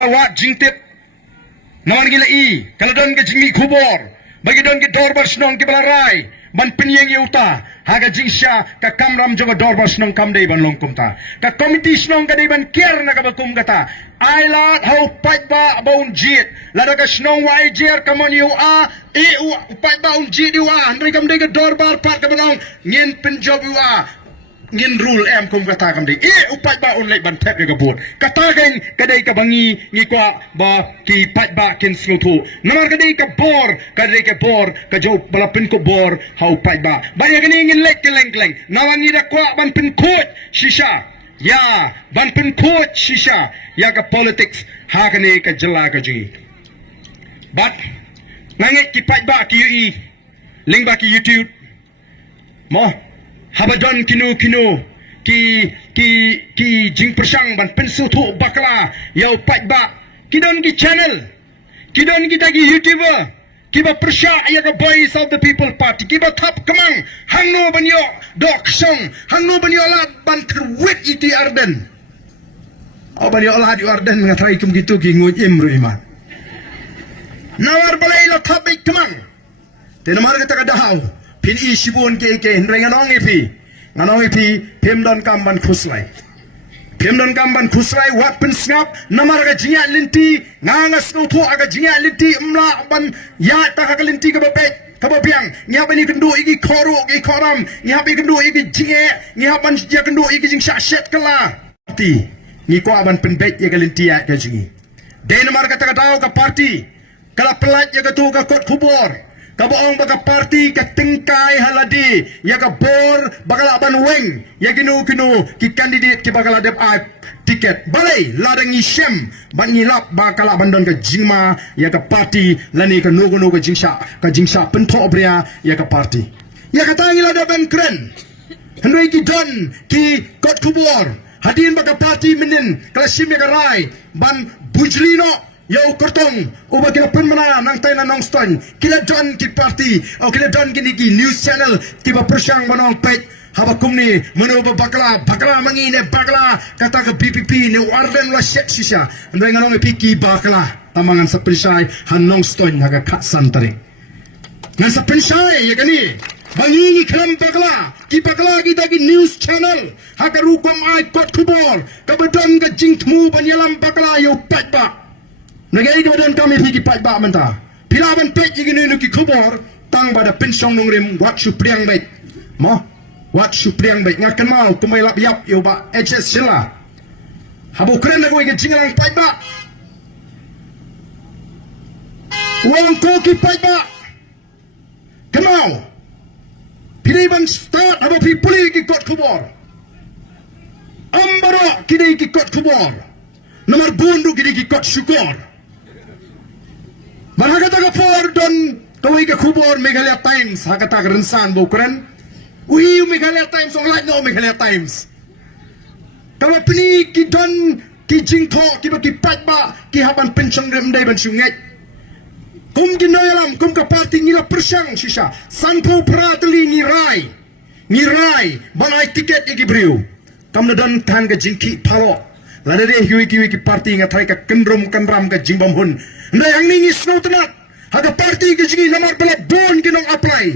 Awak jingtip nawan gila kalau don ke jingi kubor bagi don ke dorbar snong ke balarai ban penyeng yuta haga jingsha ka kamram joga dorbar snong kam dei ban longkum ta ka komiti snong ka dei ban kier na ka bakum kata ailat hau pat ba baun jit lada ka snong wa ijer kamon yu a e u pat ba un jit yu a ndri kam dei ka dorbar pat ka balong ngin penjob yu a ngin rule kum kata kam dei upat ba on lek ban tep ga bot kata geng kadai ka bangi ngi kwa ba ki pat ba kin slutu namar kadai ka bor ka jo bala pin ko bor hau pat ba ya gani ngin lek keleng keleng nawan ni da kwa ban pin kot shisha ya ban pin kot shisha ya ka politics ha kane ka jala ka ji but nangek ki pat ba ki ui link ba ki youtube mo habadon kinu ki jing persang ban pensu tu bakla yau pat ba kidon ki channel kidon kita ki youtuber kiba persya ya ka voice of the people party kiba thap kamang hangno banyo dok song hangno banyo la ban terwet iti arden banyo la di arden ngatrai kum gitu ki ngut imru iman nawar balai la thap ik kamang tenamar kata kadahau pin isibun ke nrenganong ipi nganong ipi pemdon kamban khuslai wat pin snap namar ga jinga linti ngangas no tho aga jinga linti mla ban ya ta ka linti ka babet ka babiang nya bani kendo igi khoro gi khoram nya bi kendo igi jinge nya ban ya kendo igi jing shat kala ti ni ko aban pin bet ya linti ya ka jingi denmar ka ta ka party kala pelat ya ka tu ka kot kubor kaboong baga party ka tingkay haladi ya ka bor bakala ban weng ya kinu ki candidate ki bakala dep a ticket balai ladang isem ban nilap bakala bandon ka jingma ya ka party lani ka nugo jingsha pento bria ya ka party ya ka tangi lada ban kren hendoi ki don ki kot kubor hadin baga party minin kala simya ka rai ban bujlino Yo kortong uba kila pun mana nang tay na nong ston kila don ki party o kila don ki news channel tiba persyang manong pet haba kumni mano bakla mangine bakla kata ke BPP ne warden la shet shisha ndai ngalong piki bakla tamangan sa pensay hanong ston haga katsan tari ngan sa pensay ya kani bangingi kelam bakla ki dagi news channel haga rukom ai kot kubor kabadon ga jingtmu banyalam bakla yo pet ba Nagai kemudian kami pergi pat bak mentah. Bila ban pet yang ini nuki kubur, tang pada pensong nungrim wat supriang baik. Wat supriang baik. Ngakan mau kumai lap yap yo ba HS sila. Habu keren aku ingin jingang pat bak. Wang koki pat bak. Kemau. Pilih ban start habu pilih ikut kubur. Ambaro kini ikut kubur. Nomor bundu kini ikut syukur. Barangkata ka for don kawai ka kubor Meghalaya Times hakata ka rensan bukran uhi Meghalaya Times ong lahat no Meghalaya Times kawa pini ki don ki jingtho ki ba ki pat ba ki haban pension remday ban sungai kum ginoyalam kum ka party nila persyang sisa sanpo prateli ni rai balai tiket igi briu kam na don kan ka jingki palo lada de hiwi ki party ngatai ka kendrom kandram ka jingbom hun ndai ang ningi snow tenat haga party ke jingi namar bela bon kinong apply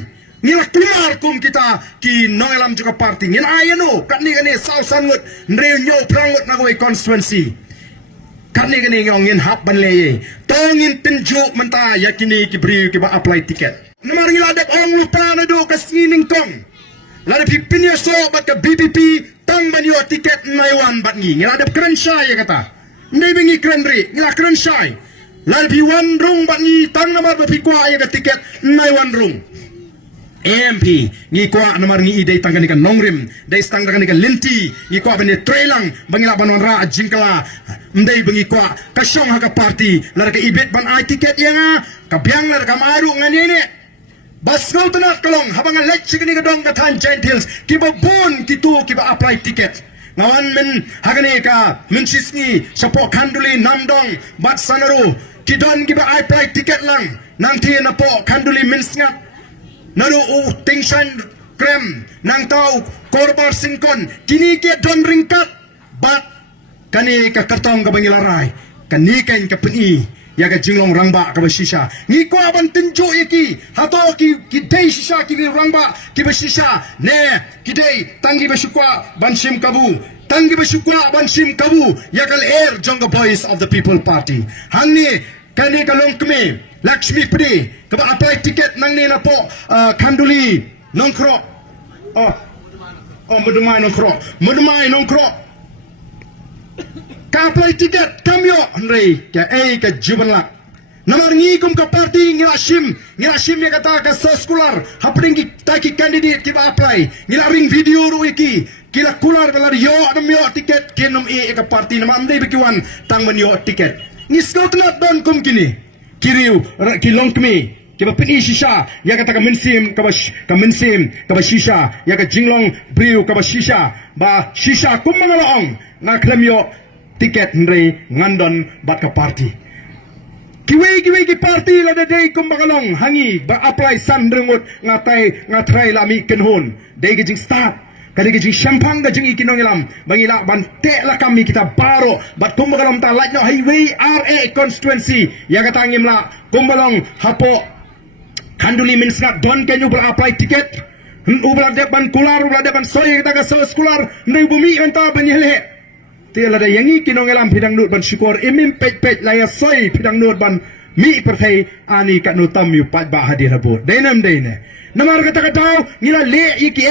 nila keluar kum kita ki noilam juga party ngin ayano katni kani saw sangut ndreu nyo prangut na koi constituency katni kani ngin hap ban leye tongin penjuk menta yakini ki bri ki ba apply tiket namar ngila dek ong lupa na do ka sining kong lada pipinya so bat ka BPP tang ban yo tiket naiwan bat ngi ngila dek keren syai ya kata ndai bengi keren ri ngila keren syai Lalbi wan rung bat ngi tang namar bapi kwa ya tiket nai wan rung MP ngi kwa namar ngi idai tangga ni kan nongrim dai stang dengan ni linti ngi kwa bani trailang bangila banon ra jingkala ndai bengi kwa kasyong ha ka party lar ka ibet ban ai tiket yang ka biang lar ka maru ngani ni bas ngau tenat kelong habang lek chigni ka dong ka tan gentils kiba bon kitu kiba apply tiket ngawan men hagani ka men sisni sapo kanduli namdong bat sanaru kidon giba ai apply tiket lang nanti na po kanduli minsngat naru tingsan krem nang tau korbar singkon kini ke don ringkat bat kani ka kartong ka bangilaray kanikan ka peni ya ka jinglong rangba ka bashisha ngi ko ban tenjo yaki hato ki dei shisha ki rangba ki bashisha ne ki dei tangi bashukwa banshim kabu tangi bashukwa banshim kabu yakal air jonga voice of the people party hangni kani kalong kme Lakshmi Pri ka apply ticket nang ni na po Kanduli nongkro Mudumai nongkro ka apply ticket kamyo nrei ka juban lak namar ngi kum ka party ngirashim ya kata ka sekolah hapring ki taki candidate ki apply ngilaring video ru iki kila kular belar yo namyo ticket kinum ka party namam dei bikiwan tang man yo ticket ni skotnat don kum kini kiriu kilong kmi kiba pini shisha ya kata ka mensim ka shisha ya ka jinglong briu ka shisha ba shisha kum mangalong na klemyo tiket nrei ngandon bat ka party kiwe ki party la de kum mangalong hangi ba apply sandrengut ngatrai lami kenhon de gijing start kali gijing champagne gijing ikinong ilam bangila bante la kami kita baro bat kum mangalong ta like no highway RA constituency ya kata ngimla kum mangalong hapo Kanduli means not don can you apply ticket ubla de ban kular ubla de ban soy kita ka sekolah ndai bumi anta banyele tiala da yangi kinong elam pidang nut ban syukur imim pej laya soy pidang nut ban mi perthai ani ka nutam yu pat ba hadir habur dainam daine namar kata ngila le iki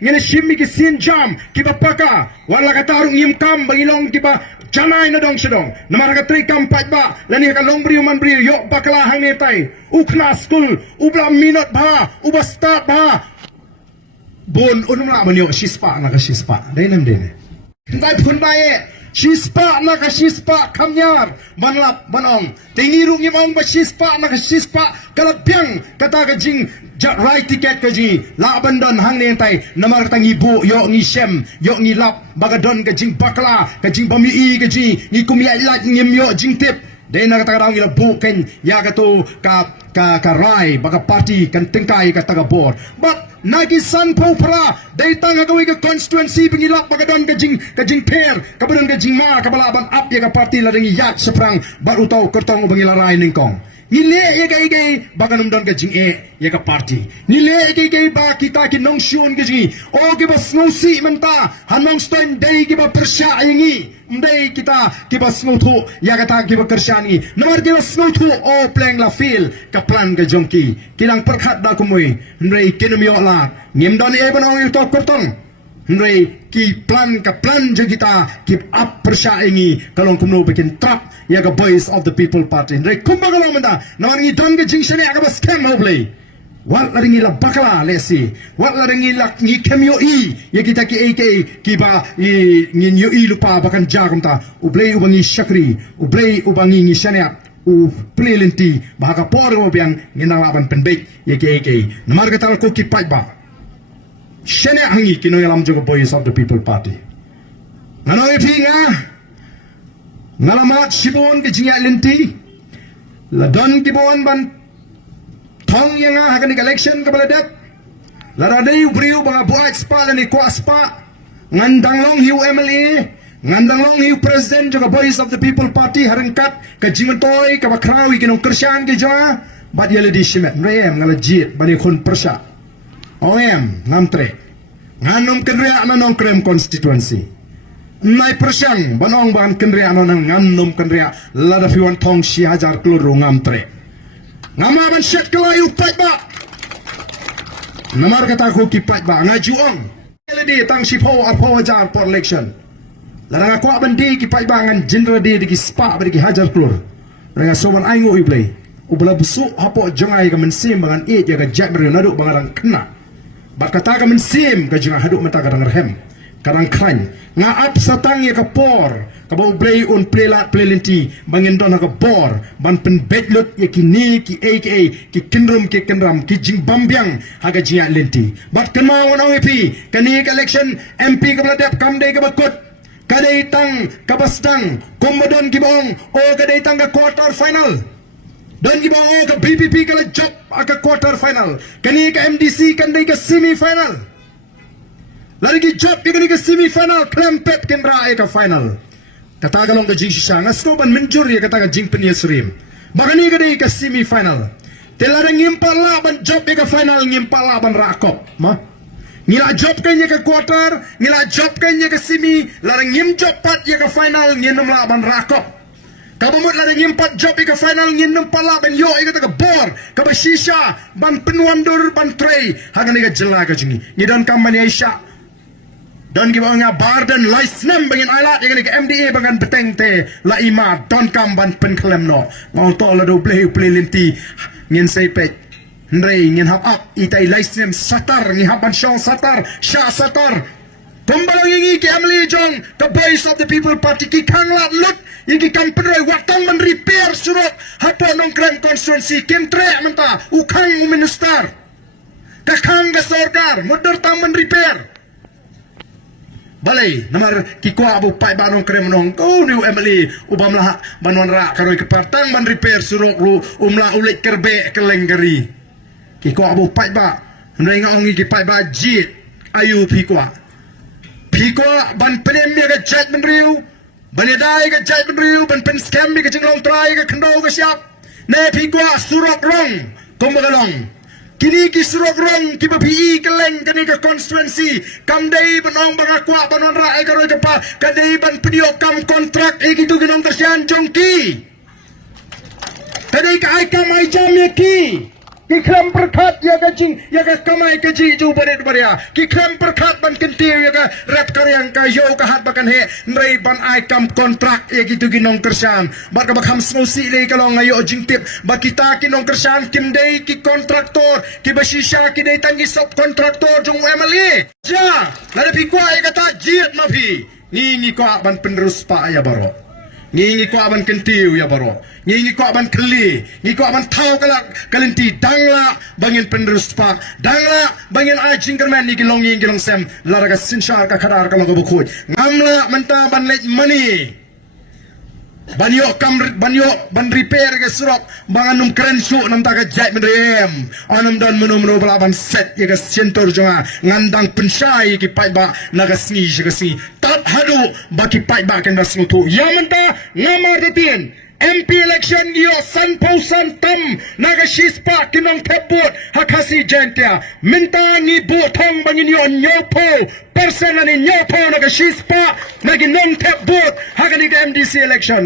ngila shimmi ki sin jam kiba paka wala kata arung yimkam bangilong kiba janai na dong sedong namar kata kam pat ba lani ka long briu man briu yo bakala hang ne tai ukna school ubla minot ba uba start ba bon unum la man yo shispa na ka shispa dainam daine Dai pun bae shispa na ka shispa kamyar banlap banong tingiru ngimong ba shispa na ka shispa kalapyang kata ka jing right ticket ka ji la bandan hang ne tai namar tangi bu yo ngi shem yo ngi lap bagadon ka jing bakla ka jing bami ka ji ni kumya lat ngim yo jing tip dai na kata rang ila buken ya ka to ka rai baga party kan tengkai ka taga bor but nagi san popra dai tanga gawi ka constituency pingilak bagadon ka jing pair kabadon ka jing ma kabalaban up ya ka party la dengi yak seprang baru tau kertong bangilarai ningkong nile ye baganum don ka jing ya ka party nile ye ba kita ki nong shun ka jing o ki ba snow si menta hanong stein dai ki ba persya ingi ndai kita ki ba snow thu ya ka ta ki ba kersyani nomor ki ba snow thu o pleng la feel ka plan ka jongki kilang perkhat da kumui ndai kinum yo la ngim don banong yu to kertong ndai ki plan je kita keep up persya ingi kalong kumno bikin trap ya ka voice of the people party ndai kumbagalong menda nawangi don ka jing sene ka ba scam hoblay wat laringi la bakala lesi wat laringi la ngi kemyo ya kita ki ki ba ngin yo lupa bakan jagum ta ublay ubangi shakri ublay ubangi ngi sene u plelenti bahaka por mo biang nginawaban penbek ya ki namar ka tal ko ki pai ba sene hangi kino yalam jogo voice of the people party ngano ipinga ngalamat sibon ke jinga lenti ladon ki bon ban thong yang hakan di election ka baladak laradai briu ba buat spa ni ko spa ngandang long hiu MLA ngandang long hiu president jogo voice of the people party harangkat ka jingotoy ka bakrawi kinong kersyan ke jawa bad yele di shimet rem ngalajit bani khun persya OM namtre nganom kenria nanong krem constituency nai persyang banong ban kenria nanong nganom kenria lada fiwan thong si hajar keluru ngamtre ngama ban set kelayu pai ba namar kata ko ki pai ba ngajuang ledi tang si pho apo hajar for election lada ko bandi ki pai ba ngan general di ki spa ba ki hajar kelur nga soban aingo iplay ubla busu apo jangai ka mensim bangan e jaga jabri nadu bangarang kena bat kata ka mensim ka jangan haduk mata kadang rehem kadang kran nga ap satang ya ka por ka ba ublay on playlat playlenti bangin don ka bor ban pen bedlot ya ki ni ki aka ki kindrum ki kendram ki jing bambyang haga jia lenti bat kemau on OP kani election MP ka bladap kamde ka bakut kadai tang kabastang kombodon ki bong o kadai tang ka quarter final dan ki bong o ka BPP ka job ka quarter final kani ka MDC kandai ka semi final lagi job kani ka semi final klempet kendra ka final kata galong ka jing sisa nga snoban menjur ya kata ka jing penyesrim bagani ka dei ka semifinal telarang ngimpala ban job ka final ngimpala ban rakop ma ngila job kanya ka quarter ngila job kanya ka semi larang ngim job pat ya ka final nginom la ban rakop kabamut larang ngim pat job ka final nginom pala ban yo ka ka bor ka ba shisha ban penwandur ban tray hagani ka jela ka jingi ngidon kam manisha don giba nga barden laisnem bangin ailat yang ke MDA bangan beteng te la ima don kam ban pen klem no mau to la do play linti ngin sepet ndrei ngin hap up itai laisnem satar ngi hapan shong satar sha satar kumbalang ingi ke amli jong the voice of the people party ki kanglat lut ingi kampenroi watang man repair surok hapa nong krem constituency kimtre menta ukang minister kakang ga sorkar modar taman repair balai namar kikwa abu pai banong krem nong ko niu emali ubamlah banon ra karoi kepartang man repair surok lu umla ulik kerbe kelenggeri kikwa abu pai ba ndai ngongi ki pai ba jit ayu pikwa ban penem ya ga jat man riu ban dai ga jat man riu ban pen scam ga jinglong trai ga khndo ga siap ne pikwa surok rong komagalong kini ki surok rong ki babi keleng kini ke constituency kam dai banong bangakwa banon ra ai karoi kepa kadai ban pedio kam kontrak e gitu ginong tersian jongki kadai ka ai kam ai jam ya ki kram perkat ya ka jing ya ka kamai ka ji ju bare baria ki kram perkat ban kentiu ya ka rap karyang ka yo ka hat bakan he nrei ban ai kam kontrak e gitu ginong tersian ba ka bakham smusi le ka long ayo jing tip ba kita kinong tersian kim dei ki kontraktor ki basisha ki dei tangi sub kontraktor jong emali ja la pi kwa e kata jit ma phi ni ko ban penerus pa ya baro ngi ko aban kentiu ya baro ngi ko aban keli ngi ko aban tau kalenti dangla bangin penerus pak dangla bangin ajing kerman ni gilong sem laraga sinshar ka khadar ka logo bukhut ngamla menta ban lej money banyo ban repair ke surok banganum keren su nam ta ka jai mendrem anam dan menu balaban set ya ka sentor jonga ngandang pensai ki pai ba naga sni ka si tat hadu baki pai ba kan dasnu tu ya menta ngamar detin MP election yo san pausan tam naga shispa kinong tebut hakasi jentia minta ni butong bangin yo nyopo person ni nyopo naga shispa nagi non tebut hakani MDC election